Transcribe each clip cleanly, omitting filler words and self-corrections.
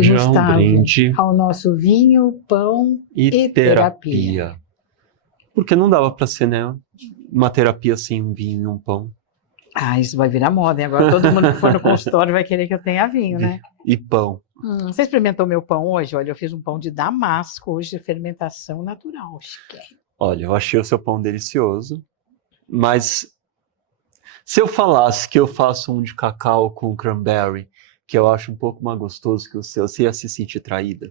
Hoje é um Gustavo, brinde ao nosso vinho, pão e e terapia. terapia. Porque não dava para ser, né? Uma terapia sem um vinho e um pão. Ah, isso vai virar moda, hein? Agora todo mundo que for no consultório vai querer que eu tenha vinho, né? E pão. Você experimentou meu pão hoje? Olha, eu fiz um pão de damasco hoje, de fermentação natural. Chique. Olha, eu achei o seu pão delicioso, mas se eu falasse que eu faço um de cacau com cranberry, que eu acho um pouco mais gostoso que o seu, você ia se sentir traída?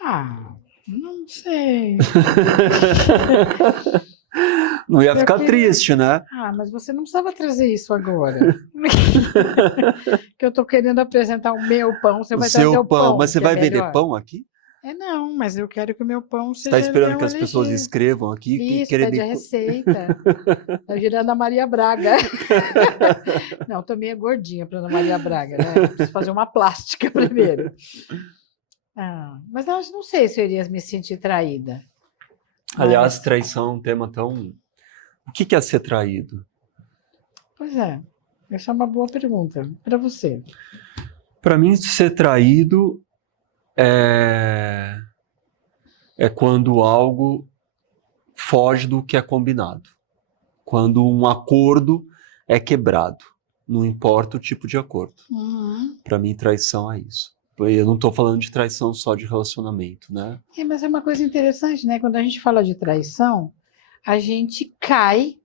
Ah, não sei. Não ia Eu ficar queria- triste, né? Ah, mas você não precisava trazer isso agora. Que eu tô querendo apresentar o meu pão, você O vai trazer seu o pão, pão, mas você que é vai vender melhor. pão aqui? É não, mas eu quero que o meu pão Você está seja esperando legal que as pessoas eleger. escrevam aqui e Isso, querem pede a receita. Tá virando a Maria Braga. Não, tô meio gordinha para Ana Maria Braga, né? Preciso fazer uma plástica primeiro. Ah, mas eu não sei se eu iria me sentir traída. Aliás, Mas, traição é um tema tão... O que é ser traído? pois é, essa é uma boa pergunta para você. Para mim, ser traído é quando algo foge do que é combinado. Quando um acordo é quebrado. Não importa o tipo de acordo. Para mim, traição é isso. Eu não estou falando de traição só de relacionamento, né? Mas é uma coisa interessante, né? Quando a gente fala de traição, a gente cai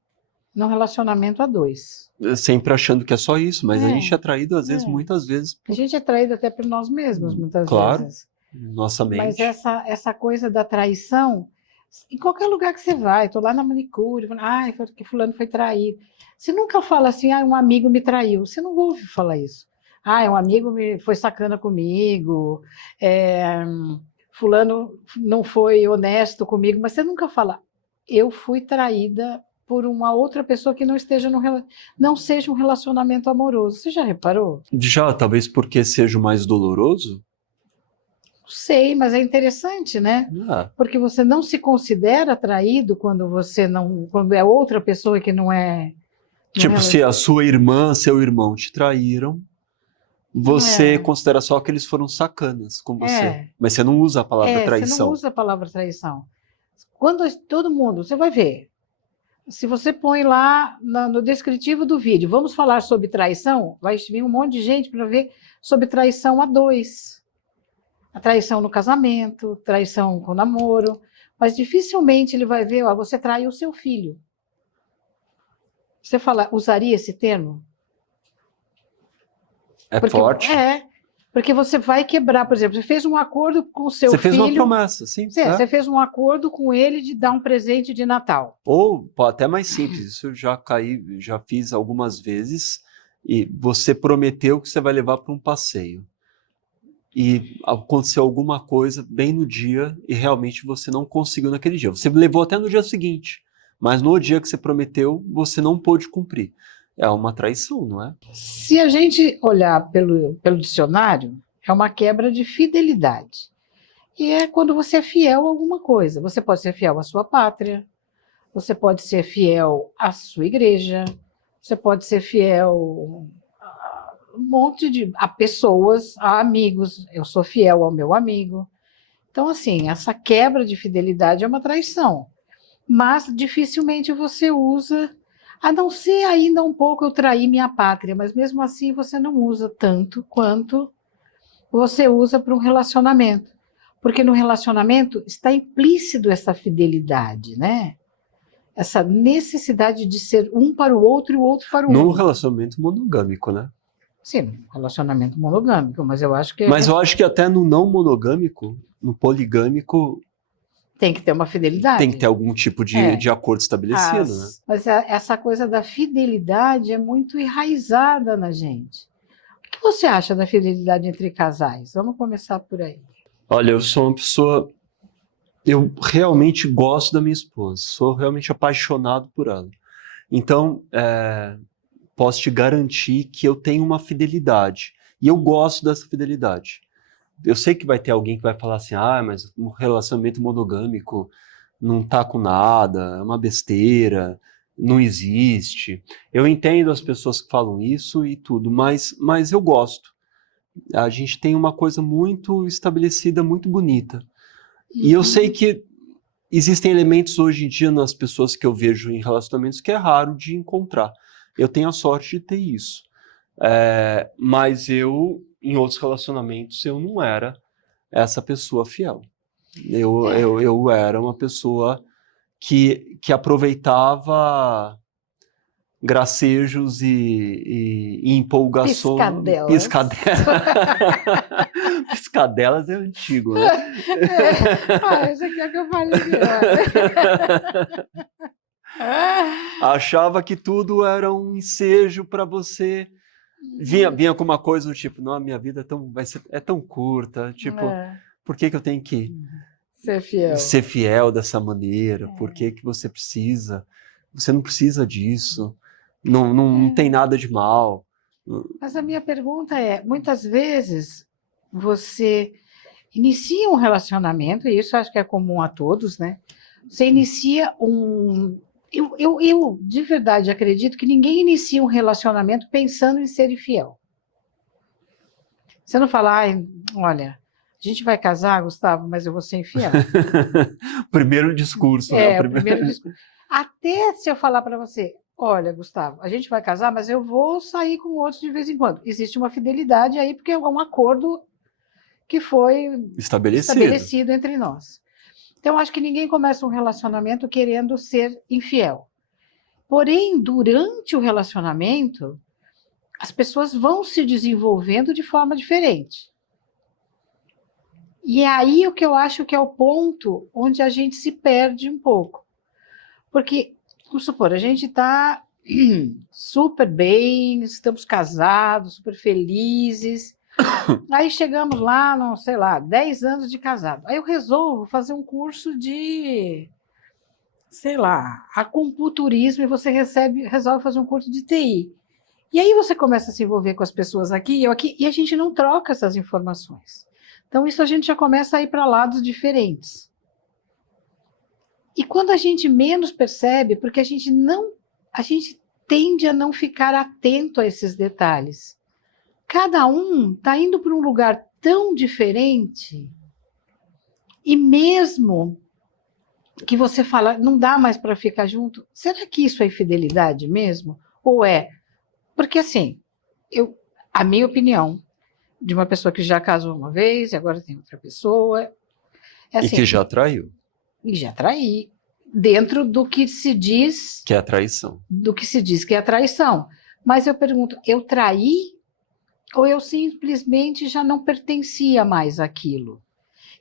no relacionamento a dois. Sempre achando que é só isso, mas a É, gente é traído às vezes, é. muitas vezes, A gente é traído até por nós mesmos, muitas claro, vezes. nossa Mas mente. essa coisa da traição, em qualquer lugar que você vai, estou lá na manicure, ai, que fulano foi traído. Você nunca fala assim, ah, um amigo me traiu. Você não ouve falar isso. Ah, um amigo foi sacana comigo, fulano não foi honesto comigo, mas você nunca fala, eu fui traída por uma outra pessoa que não esteja não seja um relacionamento amoroso. Você já reparou? Já, talvez porque seja o mais doloroso? Sei, mas é interessante, né? Ah, Porque você não se considera traído quando é outra pessoa que não é, tipo, se a sua irmã, seu irmão te traíram, você considera só que eles foram sacanas com você. Mas você não usa a palavra você não traição. usa a palavra traição. Quando todo mundo, você vai ver, se você põe lá no descritivo do vídeo, vamos falar sobre traição, vai vir um monte de gente para ver sobre traição a dois. A traição no casamento, traição com namoro, mas dificilmente ele vai ver, ó, você traiu o seu filho. Você usaria esse termo? É forte. Porque você vai quebrar, por exemplo, você fez um acordo com o seu filho. Você fez uma promessa, sim. Você fez um acordo com ele de dar um presente de Natal. Ou pô, até mais simples, isso eu já fiz algumas vezes, e você prometeu que você vai levar para um passeio. E aconteceu alguma coisa bem no dia e realmente você não conseguiu naquele dia. Você levou até no dia seguinte, mas no dia que você prometeu, você não pôde cumprir. É uma traição, não é? Se a gente olhar pelo dicionário, é uma quebra de fidelidade. E é quando você é fiel a alguma coisa. Você pode ser fiel à sua pátria, você pode ser fiel à sua igreja, você pode ser fiel a um monte a pessoas, a amigos. Eu sou fiel ao meu amigo. Então, assim, essa quebra de fidelidade é uma traição. Mas dificilmente você usa, a não ser ainda um pouco eu traí minha pátria, mas mesmo assim você não usa tanto quanto você usa para um relacionamento. Porque no relacionamento está implícito essa fidelidade, né? Essa necessidade de ser um para o outro e o outro para o Num outro. relacionamento monogâmico, né? Sim, relacionamento monogâmico, mas eu acho que Mas eu acho que até no não monogâmico, no poligâmico, tem que ter uma fidelidade. tem que ter algum tipo de acordo estabelecido, né? Mas essa coisa da fidelidade é muito enraizada na gente. O que você acha da fidelidade entre casais? Vamos começar por aí. Olha, eu sou uma pessoa... Eu realmente gosto da minha esposa, sou realmente apaixonado por ela. Então, posso te garantir que eu tenho uma fidelidade. E eu gosto dessa fidelidade. Eu sei que vai ter alguém que vai falar assim, ah, mas um relacionamento monogâmico não tá com nada, é uma besteira, não existe. Eu entendo as pessoas que falam isso e tudo, mas eu gosto. A gente tem uma coisa muito estabelecida, muito bonita. E eu sei que existem elementos hoje em dia nas pessoas que eu vejo em relacionamentos que é raro de encontrar. Eu tenho a sorte de ter isso. Mas eu, em outros relacionamentos, eu não era essa pessoa fiel. Eu era uma pessoa que aproveitava gracejos e empolgações. Piscadelas. Piscadelas é antigo, né? Isso aqui é o que eu falei. Achava que tudo era um ensejo para você. Vinha com uma coisa do tipo, não, minha vida é tão curta, tipo, por que eu tenho que ser fiel dessa maneira? Por que você precisa? Você não precisa disso. Não tem nada de mal. Mas a minha pergunta é, muitas vezes você inicia um relacionamento, e isso acho que é comum a todos, né? Você inicia um... Eu de verdade acredito que ninguém inicia um relacionamento pensando em ser infiel. Você não fala, olha, a gente vai casar, Gustavo, mas eu vou ser infiel. Primeiro discurso, né? O primeiro discurso. Até se eu falar para você, olha, Gustavo, a gente vai casar, mas eu vou sair com outros de vez em quando. Existe uma fidelidade aí, porque é um acordo que foi estabelecido entre nós. Então, acho que ninguém começa um relacionamento querendo ser infiel. Porém, durante o relacionamento, as pessoas vão se desenvolvendo de forma diferente. E é aí o que eu acho que é o ponto onde a gente se perde um pouco. Porque, vamos supor, a gente está super bem, estamos casados, super felizes. Aí chegamos lá, não sei lá, 10 anos de casado. Aí eu resolvo fazer um curso de, sei lá, acupunturismo e você resolve fazer um curso de TI. E aí você começa a se envolver com as pessoas aqui e eu aqui, e a gente não troca essas informações. Então isso a gente já começa a ir para lados diferentes. E quando a gente menos percebe, porque a gente tende a não ficar atento a esses detalhes. Cada um está indo para um lugar tão diferente, e mesmo que você fala, não dá mais para ficar junto, será que isso é infidelidade mesmo? Ou é? Porque assim, a minha opinião, de uma pessoa que já casou uma vez e agora tem outra pessoa, é assim, e que já traiu. E já traí, dentro do que se diz... Que é a traição. Do que se diz que é a traição. Mas eu pergunto, eu traí ou eu simplesmente já não pertencia mais àquilo?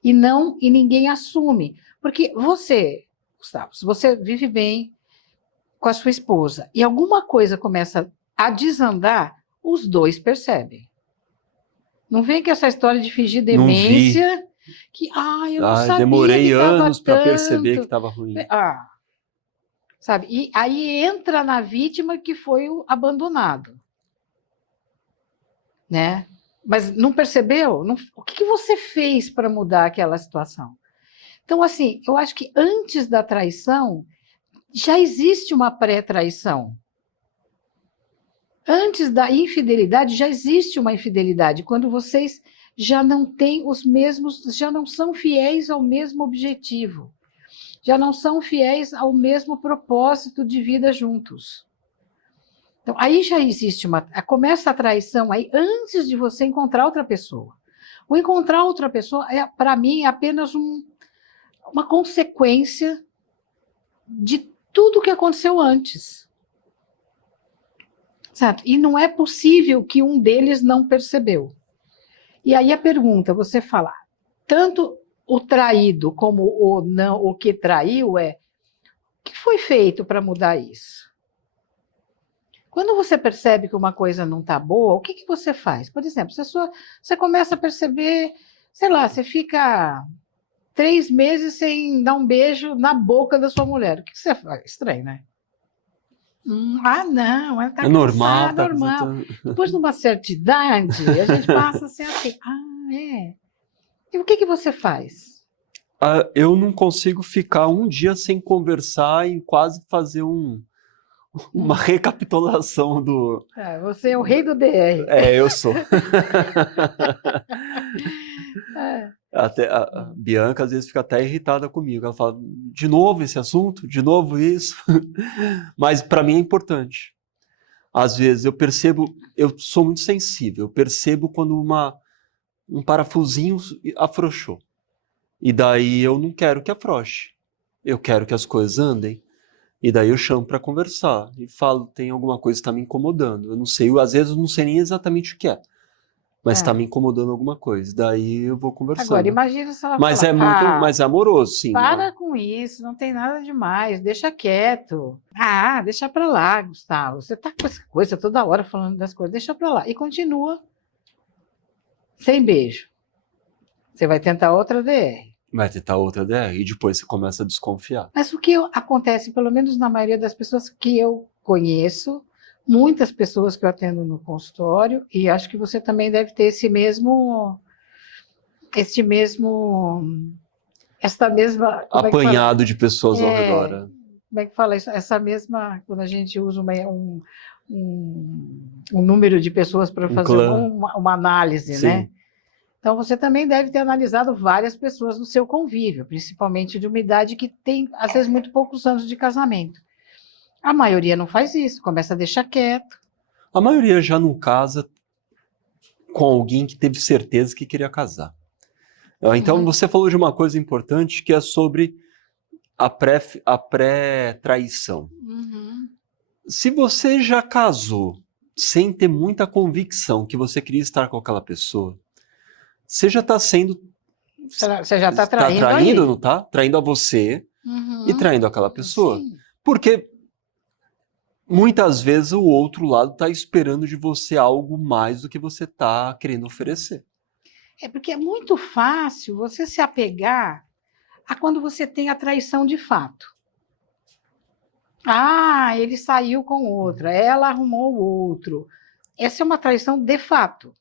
E ninguém assume. Porque você, Gustavo, se você vive bem com a sua esposa e alguma coisa começa a desandar, os dois percebem. Não vem com essa história de fingir demência, que eu não sabia, demorei anos para perceber que estava ruim. Sabe? E aí entra na vítima que foi o abandonado. Né? Mas não percebeu? O que você fez para mudar aquela situação? Então, assim, eu acho que antes da traição, já existe uma pré-traição. Antes da infidelidade, já existe uma infidelidade, quando vocês já não têm os mesmos, já não são fiéis ao mesmo objetivo, já não são fiéis ao mesmo propósito de vida juntos. Então, aí já existe começa a traição aí antes de você encontrar outra pessoa. O encontrar outra pessoa, para mim, é apenas uma consequência de tudo que aconteceu antes. Certo? E não é possível que um deles não percebeu. E aí a pergunta, você fala, tanto o traído como o que traiu o que foi feito para mudar isso? Quando você percebe que uma coisa não está boa, o que você faz? Por exemplo, você começa a perceber, sei lá, você fica 3 meses sem dar um beijo na boca da sua mulher. O que você faz? Estranho, né? Não, ela está normal, cansada, normal. Depois de uma certa idade, a gente passa a ser assim, E o que você faz? Eu não consigo ficar um dia sem conversar e quase fazer um uma recapitulação do... Você é o rei do DR. Eu sou. É. Até a Bianca às vezes fica até irritada comigo. Ela fala, de novo esse assunto? De novo isso? Mas para mim é importante. Às vezes eu percebo, eu sou muito sensível, eu percebo quando um parafusinho afrouxou. E daí eu não quero que afrouxe. Eu quero que as coisas andem. E daí eu chamo para conversar e falo, tem alguma coisa que está me incomodando. Eu não sei, às vezes eu não sei nem exatamente o que é, mas está me incomodando alguma coisa. Daí eu vou conversando. Agora, imagina se ela Mas falar, mas é amoroso, sim. para com isso, não tem nada demais, deixa quieto. Deixa para lá, Gustavo. Você está com essa coisa toda hora falando das coisas, deixa para lá. E continua sem beijo. Você vai tentar outra DR. Vai tentar outra DR e depois você começa a desconfiar. Mas o que acontece, pelo menos na maioria das pessoas que eu conheço, muitas pessoas que eu atendo no consultório, e acho que você também deve ter essa mesma apanhado de pessoas ao redor. Como é que fala isso? Essa mesma, quando a gente usa um número de pessoas para fazer uma análise, sim, né? Então, você também deve ter analisado várias pessoas no seu convívio, principalmente de uma idade que tem, às vezes, muito poucos anos de casamento. A maioria não faz isso, começa a deixar quieto. A maioria já não casa com alguém que teve certeza que queria casar. Então, você falou de uma coisa importante que é sobre a pré-traição. Se você já casou sem ter muita convicção que você queria estar com aquela pessoa, você já está sendo... Você já está traindo, traindo, não está? Traindo a você e traindo aquela pessoa. Sim. Porque muitas vezes o outro lado está esperando de você algo mais do que você está querendo oferecer. É porque é muito fácil você se apegar a quando você tem a traição de fato. Ele saiu com outra, ela arrumou outro. Essa é uma traição de fato.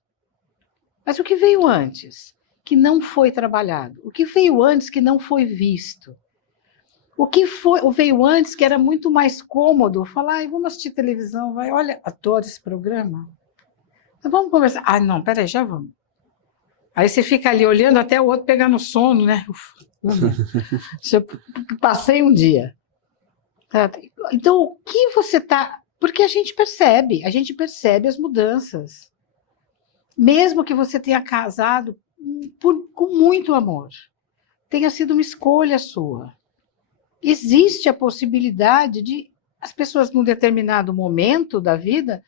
Mas o que veio antes, que não foi trabalhado? O que veio antes que não foi visto? O que veio antes que era muito mais cômodo? Falar, vamos assistir televisão, vai, olha, adoro esse programa. Então, vamos conversar. Não, peraí, já vamos. Aí você fica ali olhando até o outro pegar no sono, né? Passei um dia. Então, o que você está... Porque a gente percebe as mudanças. Mesmo que você tenha casado com muito amor, tenha sido uma escolha sua. Existe a possibilidade de as pessoas, num determinado momento da vida,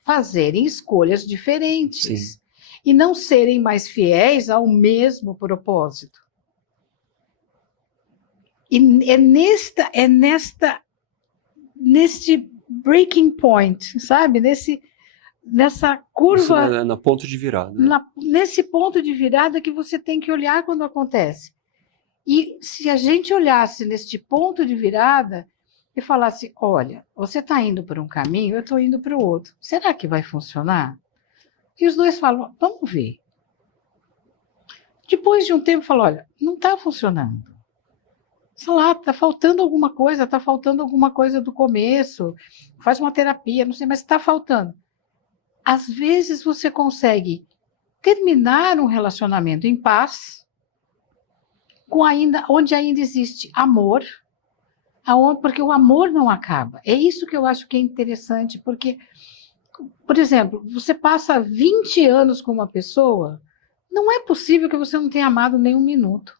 fazerem escolhas diferentes. Sim. E não serem mais fiéis ao mesmo propósito. E neste breaking point, sabe? Nessa curva... Isso, no ponto de virada. Nesse ponto de virada que você tem que olhar quando acontece. E se a gente olhasse neste ponto de virada e falasse, olha, você está indo por um caminho, eu estou indo para o outro. Será que vai funcionar? E os dois falam, vamos ver. Depois de um tempo, falam, olha, não está funcionando. Sei lá, está faltando alguma coisa do começo, faz uma terapia, não sei, mas está faltando. Às vezes você consegue terminar um relacionamento em paz, onde ainda existe amor, porque o amor não acaba. É isso que eu acho que é interessante, porque... Por exemplo, você passa 20 anos com uma pessoa, não é possível que você não tenha amado nem um minuto.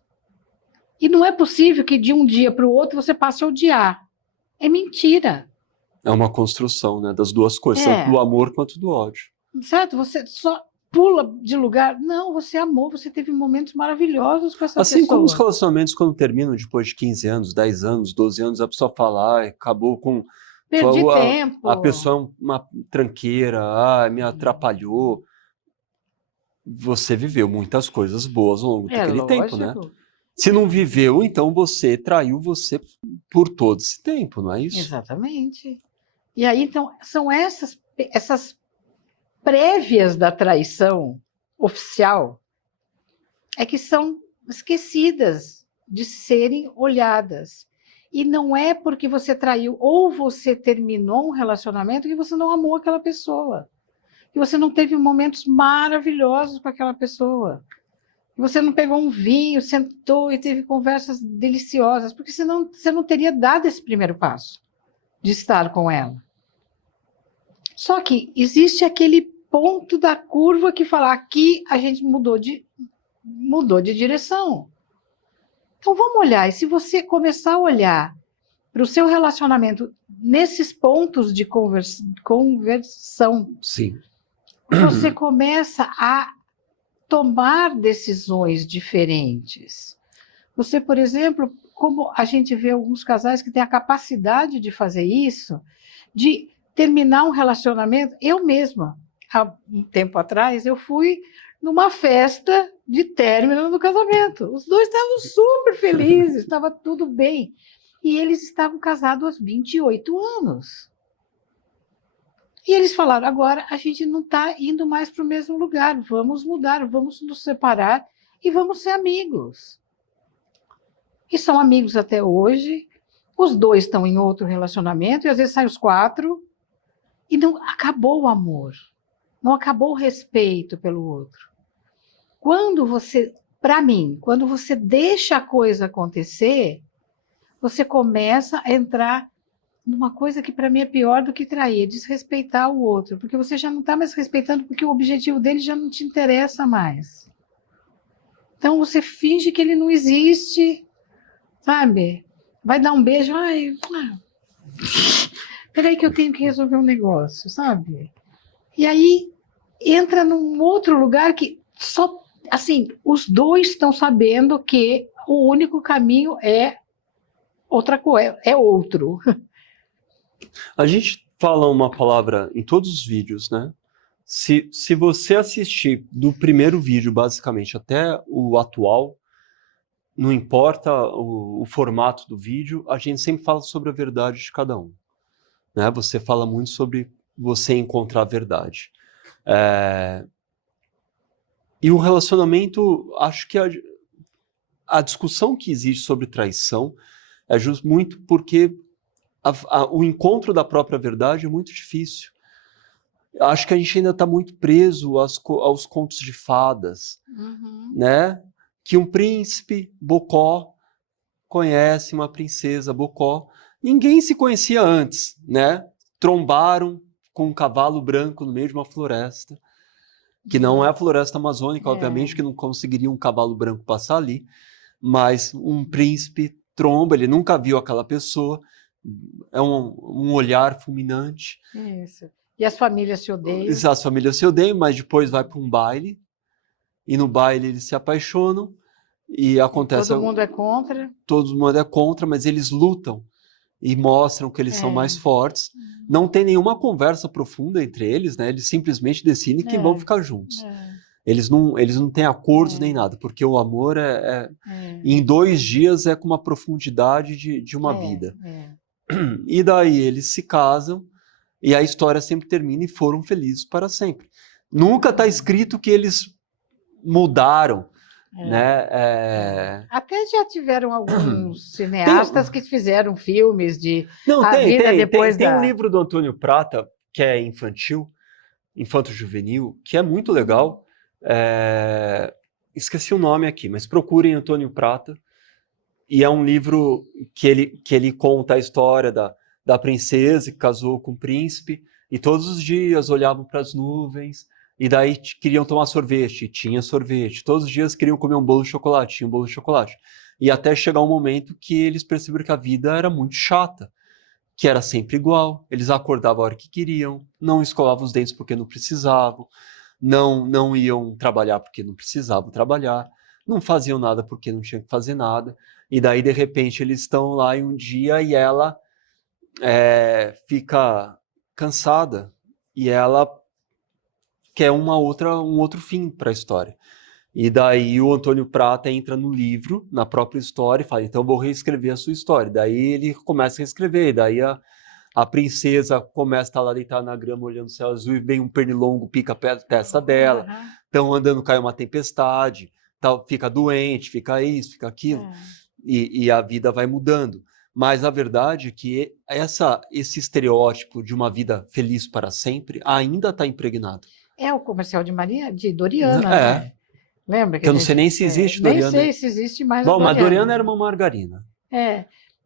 E não é possível que de um dia para o outro você passe a odiar. É mentira. É uma construção, né, das duas coisas, tanto do amor quanto do ódio. Certo? Você só pula de lugar. Não, você amou, você teve momentos maravilhosos com essa pessoa. Assim como os relacionamentos, quando terminam depois de 15 anos, 10 anos, 12 anos, a pessoa fala, acabou com... Perdi tempo. A pessoa é uma tranqueira, me atrapalhou. Você viveu muitas coisas boas ao longo daquele tempo, né? Se não viveu, então você traiu você por todo esse tempo, não é isso? Exatamente. E aí, então, são essas prévias da traição oficial que são esquecidas de serem olhadas. E não é porque você traiu ou você terminou um relacionamento que você não amou aquela pessoa. Que você não teve momentos maravilhosos com aquela pessoa. Que você não pegou um vinho, sentou e teve conversas deliciosas, porque senão você não teria dado esse primeiro passo de estar com ela. Só que existe aquele ponto da curva que fala, aqui a gente mudou de direção. Então vamos olhar, e se você começar a olhar para o seu relacionamento nesses pontos de conversão, Sim. você começa a tomar decisões diferentes. Você, por exemplo, como a gente vê alguns casais que têm a capacidade de fazer isso, de terminar um relacionamento, eu mesma, há um tempo atrás, eu fui numa festa de término do casamento. Os dois estavam super felizes, estava tudo bem. E eles estavam casados há 28 anos. E eles falaram, agora a gente não está indo mais para o mesmo lugar, vamos mudar, vamos nos separar e vamos ser amigos. E são amigos até hoje, os dois estão em outro relacionamento, e às vezes saem os 4, e não acabou o amor, não acabou o respeito pelo outro. Quando você, para mim, quando você deixa a coisa acontecer, você começa a entrar numa coisa que para mim é pior do que trair, é desrespeitar o outro, porque você já não está mais respeitando, porque o objetivo dele já não te interessa mais. Então você finge que ele não existe, sabe? Vai dar um beijo, ai, peraí que eu tenho que resolver um negócio, sabe? E aí entra num outro lugar que só, assim, os dois estão sabendo que o único caminho é outra coisa, é outro. A gente fala uma palavra em todos os vídeos, né? Se você assistir do primeiro vídeo, basicamente, até o atual, não importa o formato do vídeo, a gente sempre fala sobre a verdade de cada um. Né? Você fala muito sobre você encontrar a verdade. E o relacionamento, acho que a discussão que existe sobre traição é justo muito porque o encontro da própria verdade é muito difícil. Acho que a gente ainda está muito preso aos contos de fadas, né? Que um príncipe Bocó conhece uma princesa Bocó. Ninguém se conhecia antes, né? Trombaram com um cavalo branco no meio de uma floresta, que não é a floresta amazônica, obviamente, que não conseguiria um cavalo branco passar ali, mas um príncipe tromba, ele nunca viu aquela pessoa, é um olhar fulminante. Isso. E as famílias se odeiam. As famílias se odeiam, mas depois vai para um baile, e no baile eles se apaixonam, e acontece... Todo mundo é contra. Todo mundo é contra, mas eles lutam e mostram que eles são mais fortes. Não tem nenhuma conversa profunda entre eles, né? Eles simplesmente decidem que vão ficar juntos. Eles não têm acordos nem nada, porque o amor em 2 dias é com uma profundidade de uma vida. E daí eles se casam, e a história sempre termina e foram felizes para sempre. Nunca está escrito que eles mudaram, né? Até já tiveram alguns cineastas que fizeram filmes de a vida depois Tem um livro do Antônio Prata, que é infantil, infanto-juvenil, que é muito legal. Esqueci o nome aqui, mas procurem Antônio Prata. E é um livro que ele conta a história da princesa que casou com o príncipe, e todos os dias olhavam para as nuvens, e daí queriam tomar sorvete, tinha sorvete. Todos os dias queriam comer um bolo de chocolate, tinha um bolo de chocolate. E até chegar um momento que eles perceberam que a vida era muito chata, que era sempre igual. Eles acordavam a hora que queriam, não escovavam os dentes porque não precisavam, não iam trabalhar porque não precisavam trabalhar, não faziam nada porque não tinham que fazer nada. E daí, de repente, eles estão lá em um dia e ela fica cansada e ela quer um outro fim para a história. E daí o Antônio Prata entra no livro, na própria história, e fala, então eu vou reescrever a sua história. Daí ele começa a reescrever, daí a princesa começa a estar lá deitada na grama, olhando o céu azul, e vem um pernilongo, pica a testa dela, estão andando, cai uma tempestade, fica doente, fica isso, fica aquilo, e a vida vai mudando. Mas a verdade é que esse estereótipo de uma vida feliz para sempre ainda está impregnado. É o comercial de Doriana, né? Lembra que Que a eu não sei gente... nem se existe nem Doriana. sei se existe mais a Bom, mas Doriana Doriana. era uma margarina.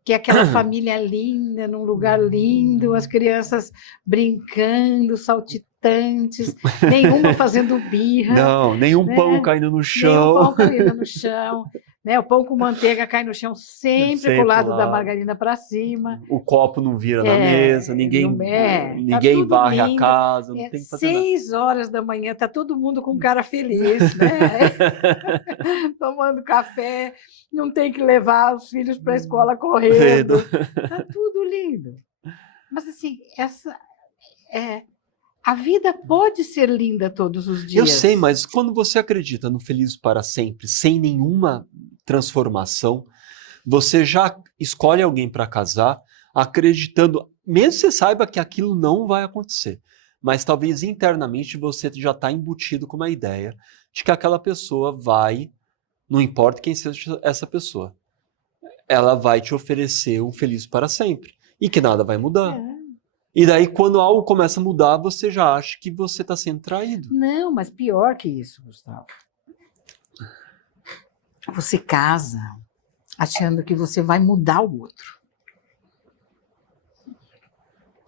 Que é aquela família linda, num lugar lindo, as crianças brincando, saltitantes, nenhuma fazendo birra, Não, nenhum né? pão caindo no Nenhum chão. pão caindo no chão, né? O pão com manteiga cai no chão sempre com o Sempre lado da lá. margarina para cima. O copo não vira na mesa, ninguém, Tá ninguém tudo varre a lindo. casa, não tem que fazer nada. 6 horas da manhã, tá todo mundo com cara feliz, né? Tomando café, não tem que levar os filhos para a escola correndo. Tá tudo lindo. Mas assim, a vida pode ser linda todos os dias. Eu sei, mas quando você acredita no feliz para sempre, sem nenhuma transformação, você já escolhe alguém para casar, acreditando, mesmo que você saiba que aquilo não vai acontecer, mas talvez internamente você já está embutido com uma ideia de que aquela pessoa vai, não importa quem seja essa pessoa, ela vai te oferecer um feliz para sempre e que nada vai mudar. E daí, quando algo começa a mudar, você já acha que você está sendo traído. Não, mas pior que isso, Gustavo. Você casa achando que você vai mudar o outro.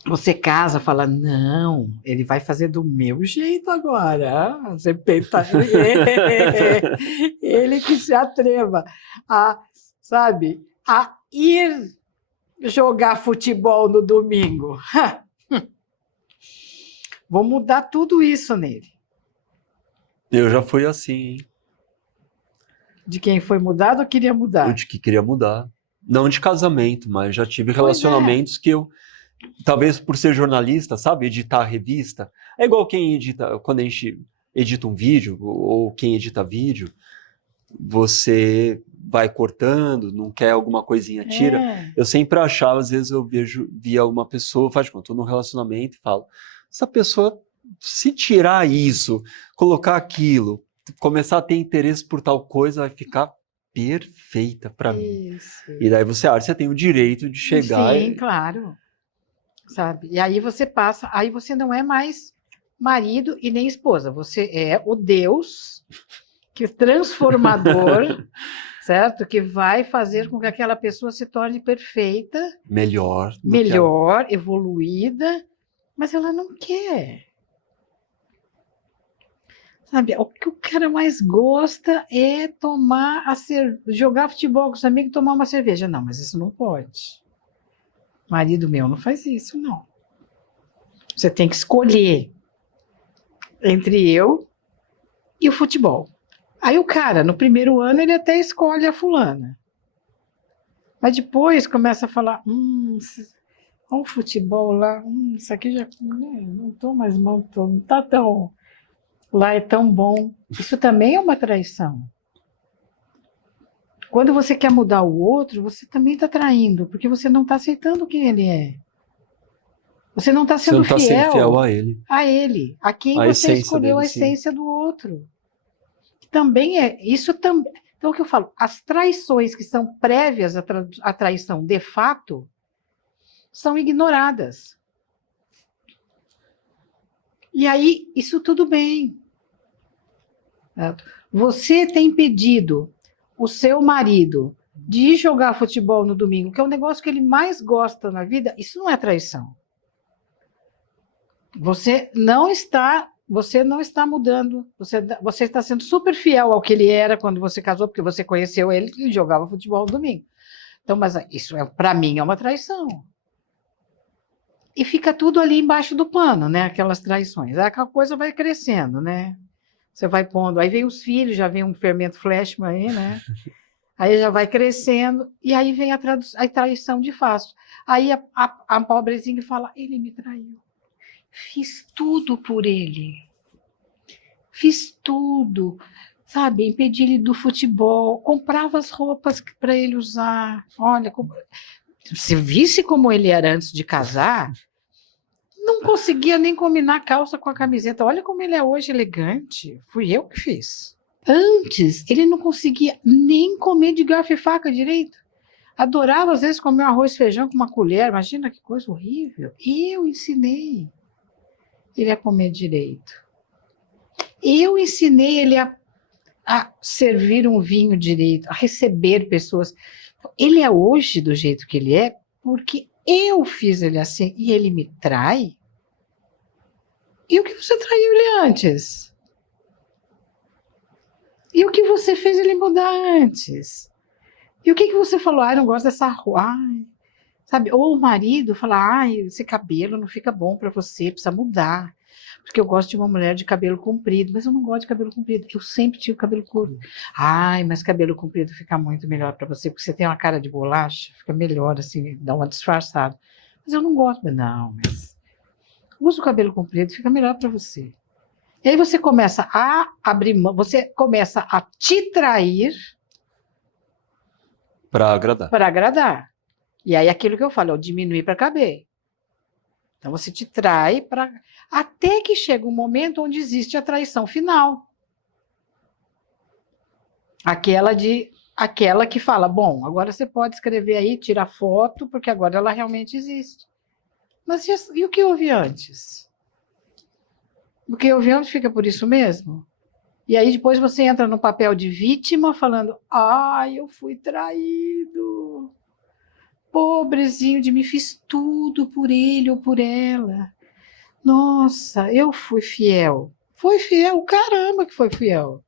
Você casa, fala, não, ele vai fazer do meu jeito agora. Você pensa, ele que se atreva sabe, a ir jogar futebol no domingo. Vou mudar tudo isso nele. Eu já fui assim, hein? De quem foi mudado ou queria mudar? De que queria mudar. Não de casamento, mas já tive relacionamentos que eu, talvez por ser jornalista, sabe, editar a revista, é igual quem edita, quando a gente edita um vídeo, ou quem edita vídeo, você vai cortando, não quer alguma coisinha, tira. Eu sempre achava, às vezes eu via uma pessoa, faz de conta, estou num relacionamento e falo, essa pessoa, se tirar isso, colocar aquilo, começar a ter interesse por tal coisa, vai ficar perfeita para mim. E daí você acha que você tem o direito de chegar... Sim, claro. Sabe? E aí você passa, aí você não é mais marido e nem esposa, você é o Deus que transformador, certo? Que vai fazer com que aquela pessoa se torne perfeita, melhor, evoluída, mas ela não quer. Sabe, o que o cara mais gosta é jogar futebol com os amigos e tomar uma cerveja. Não, mas isso não pode. Marido meu não faz isso, não. Você tem que escolher entre eu e o futebol. Aí o cara, no primeiro ano, ele até escolhe a fulana. Mas depois começa a falar, olha o futebol lá, isso aqui já não estou mais mal, não está tão... Lá é tão bom. Isso também é uma traição. Quando você quer mudar o outro, você também está traindo, porque você não está aceitando quem ele é. Você não está sendo fiel a ele. A quem você escolheu a essência do outro. Também isso também. Então, o que eu falo, as traições que são prévias à traição de fato são ignoradas. E aí, isso tudo bem. Você tem impedido o seu marido de ir jogar futebol no domingo, que é o negócio que ele mais gosta na vida, isso não é traição. Você não está mudando, você está sendo super fiel ao que ele era quando você casou, porque você conheceu ele e jogava futebol no domingo. Então, mas isso, para mim, é uma traição. E fica tudo ali embaixo do pano, né? Aquelas traições. Aí aquela coisa vai crescendo, né? Você vai pondo, aí vem os filhos, já vem um fermento Flashman aí, né? Aí já vai crescendo, e aí vem a traição de fato. Aí a pobrezinha fala, ele me traiu. Fiz tudo por ele. Fiz tudo. Sabe, impedi ele do futebol, comprava as roupas para ele usar. Olha, se visse como ele era antes de casar, não conseguia nem combinar a calça com a camiseta. Olha como ele é hoje elegante. Fui eu que fiz. Antes, ele não conseguia nem comer de garfo e faca direito. Adorava, às vezes, comer um arroz e feijão com uma colher. Imagina que coisa horrível. Eu ensinei ele a comer direito. Eu ensinei ele a servir um vinho direito, a receber pessoas. Ele é hoje do jeito que ele é porque eu fiz ele assim e ele me trai. E o que você traiu ele antes? E o que você fez ele mudar antes? E o que você falou? Eu não gosto dessa roupa. Sabe? Ou o marido fala, esse cabelo não fica bom para você, precisa mudar. Porque eu gosto de uma mulher de cabelo comprido, mas eu não gosto de cabelo comprido. Eu sempre tive cabelo curto. Mas cabelo comprido fica muito melhor para você, porque você tem uma cara de bolacha, fica melhor assim, dá uma disfarçada. Mas eu não gosto, mas usa o cabelo comprido, fica melhor para você. E aí você começa a abrir mão, você começa a te trair Para agradar. Para agradar. E aí aquilo que eu falo, diminuir para caber. Então você te trai para até que chega um momento onde existe a traição final. Aquela que fala, bom, agora você pode escrever aí, tira foto, porque agora ela realmente existe. Mas e o que houve antes? O que houve antes fica por isso mesmo? E aí depois você entra no papel de vítima, falando, eu fui traído. Pobrezinho de mim, fiz tudo por ele ou por ela. Nossa, eu fui fiel. Foi fiel? Caramba que foi fiel.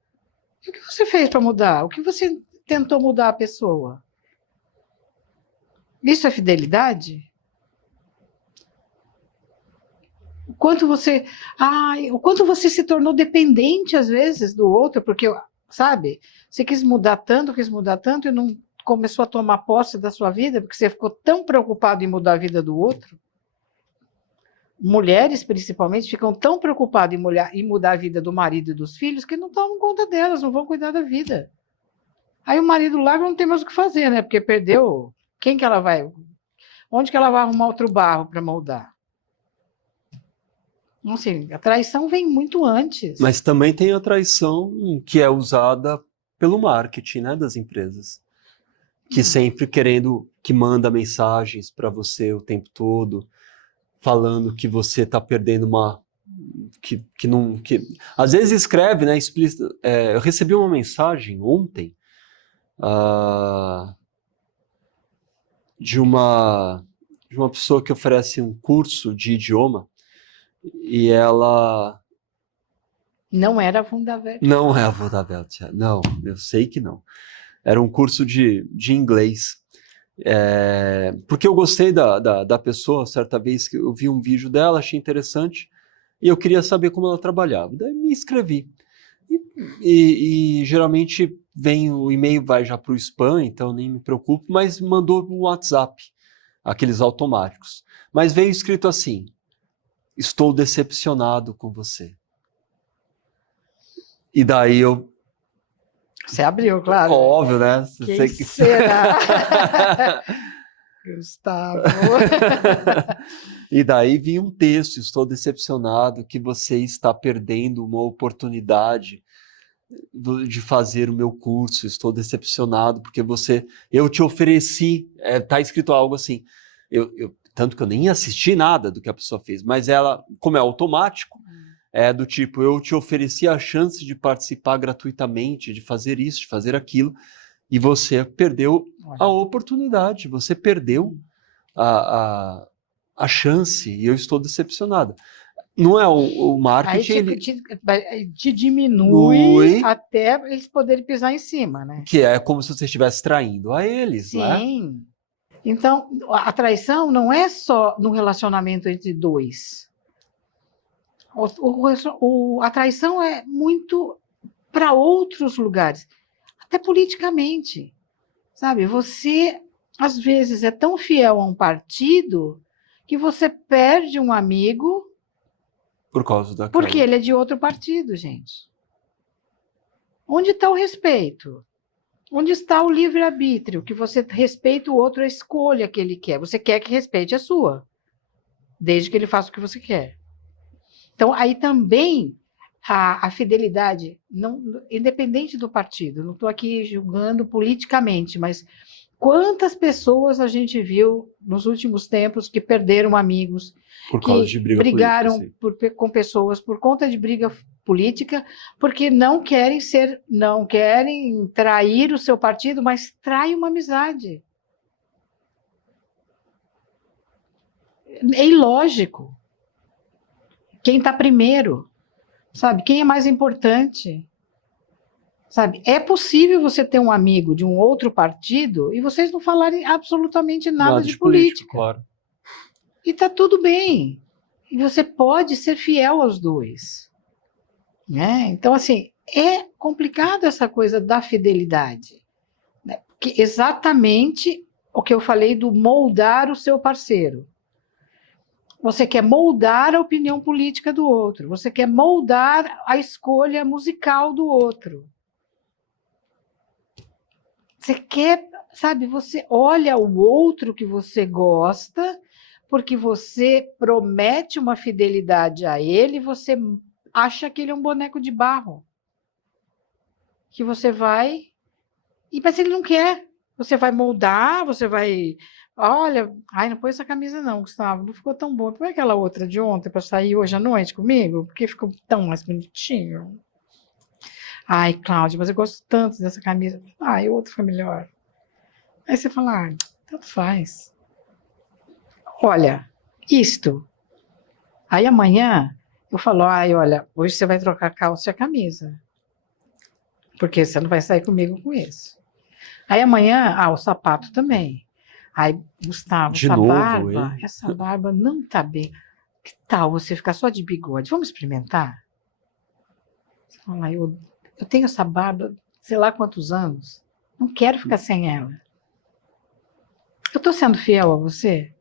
E o que você fez para mudar? O que você tentou mudar a pessoa? Isso é fidelidade? O quanto você se tornou dependente às vezes do outro, porque, sabe, você quis mudar tanto e não começou a tomar posse da sua vida, porque você ficou tão preocupado em mudar a vida do outro. Mulheres, principalmente, ficam tão preocupadas em mudar a vida do marido e dos filhos que não tomam conta delas, não vão cuidar da vida. Aí o marido larga, não tem mais o que fazer, né? Porque perdeu. Quem que ela vai? Onde que ela vai arrumar outro barro para moldar? Não sei, a traição vem muito antes. Mas também tem a traição que é usada pelo marketing, né, das empresas. Que sempre que manda mensagens para você o tempo todo, falando que você está perdendo às vezes escreve, né, explícito. Eu recebi uma mensagem ontem de uma pessoa que oferece um curso de idioma e ela não era a Wunderwelt. Não é a Wunderwelt, não, eu sei que não. Era um curso de inglês. Porque eu gostei da pessoa, certa vez que eu vi um vídeo dela, achei interessante, e eu queria saber como ela trabalhava. Daí me inscrevi. E geralmente o e-mail vai já para o spam, então nem me preocupo, mas mandou um WhatsApp, aqueles automáticos. Mas veio escrito assim, estou decepcionado com você. E daí Você abriu, claro. Óbvio, né? Quem será? Gustavo. E daí vinha um texto, estou decepcionado que você está perdendo uma oportunidade de fazer o meu curso, estou decepcionado porque eu te ofereci, tá escrito algo assim, tanto que eu nem assisti nada do que a pessoa fez, mas ela, como é automático, do tipo, eu te ofereci a chance de participar gratuitamente, de fazer isso, de fazer aquilo, e você perdeu a oportunidade, você perdeu a chance, e eu estou decepcionado. Não é o marketing... Aí te diminui até eles poderem pisar em cima, né? Que é como se você estivesse traindo a eles, sim. Né? Sim. Então, a traição não é só no relacionamento entre dois. A traição é muito para outros lugares, até politicamente, sabe? Você, às vezes, é tão fiel a um partido que você perde um amigo por causa da porque ele é de outro partido, gente. Onde está o respeito? Onde está o livre-arbítrio? Que você respeita o outro, a escolha que ele quer. Você quer que respeite a sua, desde que ele faça o que você quer. Então, aí também a fidelidade, não, independente do partido, não estou aqui julgando politicamente, mas Quantas pessoas a gente viu nos últimos tempos que perderam amigos, Por causa que de briga brigaram política, assim. com pessoas por conta de briga política, porque não querem trair o seu partido, mas traem uma amizade. É ilógico. Quem está primeiro, sabe? Quem é mais importante? Sabe? É possível você ter um amigo de um outro partido e vocês não falarem absolutamente nada de política. Claro. E está tudo bem. E você pode ser fiel aos dois. Né? Então, assim, é complicado essa coisa da fidelidade. Né? Porque exatamente o que eu falei do moldar o seu parceiro. Você quer moldar a opinião política do outro. Você quer moldar a escolha musical do outro. Você quer, sabe, você olha o outro que você gosta, porque você promete uma fidelidade a ele, você acha que ele é um boneco de barro. Que você vai... Mas ele não quer. Você vai moldar, você vai... Olha, ai, não põe essa camisa não, Gustavo, não ficou tão boa. Põe aquela outra de ontem para sair hoje à noite comigo, porque ficou tão mais bonitinho. Ai, Cláudia, mas eu gosto tanto dessa camisa. Ai, outra foi melhor. Aí você fala, ah, tanto faz. Olha, isto. Aí amanhã eu falo, ai, olha, hoje você vai trocar a calça e a camisa. Porque você não vai sair comigo com isso. Aí amanhã, o sapato também. Aí, Gustavo, De novo, essa barba não tá bem. Que tal você ficar só de bigode? Vamos experimentar? Você fala, eu tenho essa barba, sei lá quantos anos. Não quero ficar sem ela. Eu estou sendo fiel a você?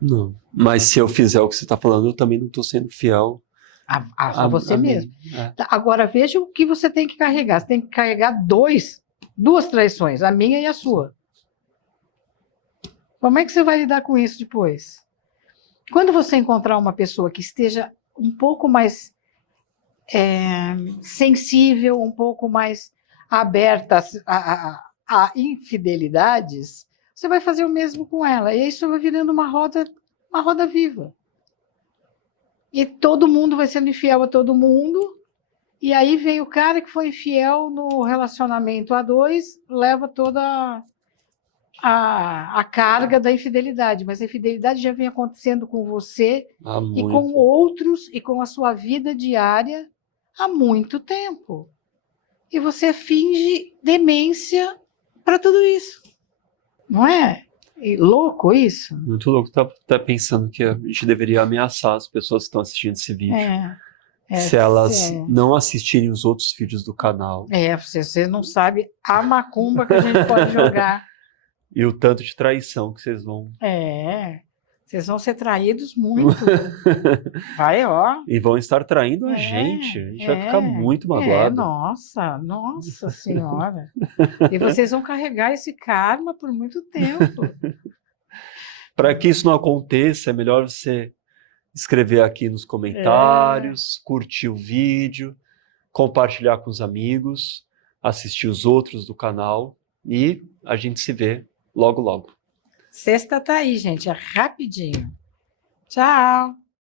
Não. Mas se eu fizer o que você está falando, eu também não estou sendo fiel A você mesmo. É. Agora, veja o que você tem que carregar. Você tem que carregar duas traições, a minha e a sua. Como é que você vai lidar com isso depois? Quando você encontrar uma pessoa que esteja um pouco mais sensível, um pouco mais aberta a infidelidades, você vai fazer o mesmo com ela. E isso vai virando uma roda viva. E todo mundo vai sendo infiel a todo mundo. E aí vem o cara que foi infiel no relacionamento a dois, leva toda a carga da infidelidade. Mas a infidelidade já vem acontecendo com você e com outros e com a sua vida diária há muito tempo. E você finge demência para tudo isso. Não é? Louco isso? Muito louco. Tá pensando que a gente deveria ameaçar as pessoas que estão assistindo esse vídeo. Se elas não assistirem os outros vídeos do canal. Você não sabe a macumba que a gente pode jogar. E o tanto de traição que vocês vão... Vocês vão ser traídos muito. Vai, ó. E vão estar traindo a gente. A gente vai ficar muito magoado. Nossa senhora. E vocês vão carregar esse karma por muito tempo. Para que isso não aconteça, é melhor você escrever aqui nos comentários, curtir o vídeo, compartilhar com os amigos, assistir os outros do canal e a gente se vê logo, logo. Sexta tá aí, gente. É rapidinho. Tchau.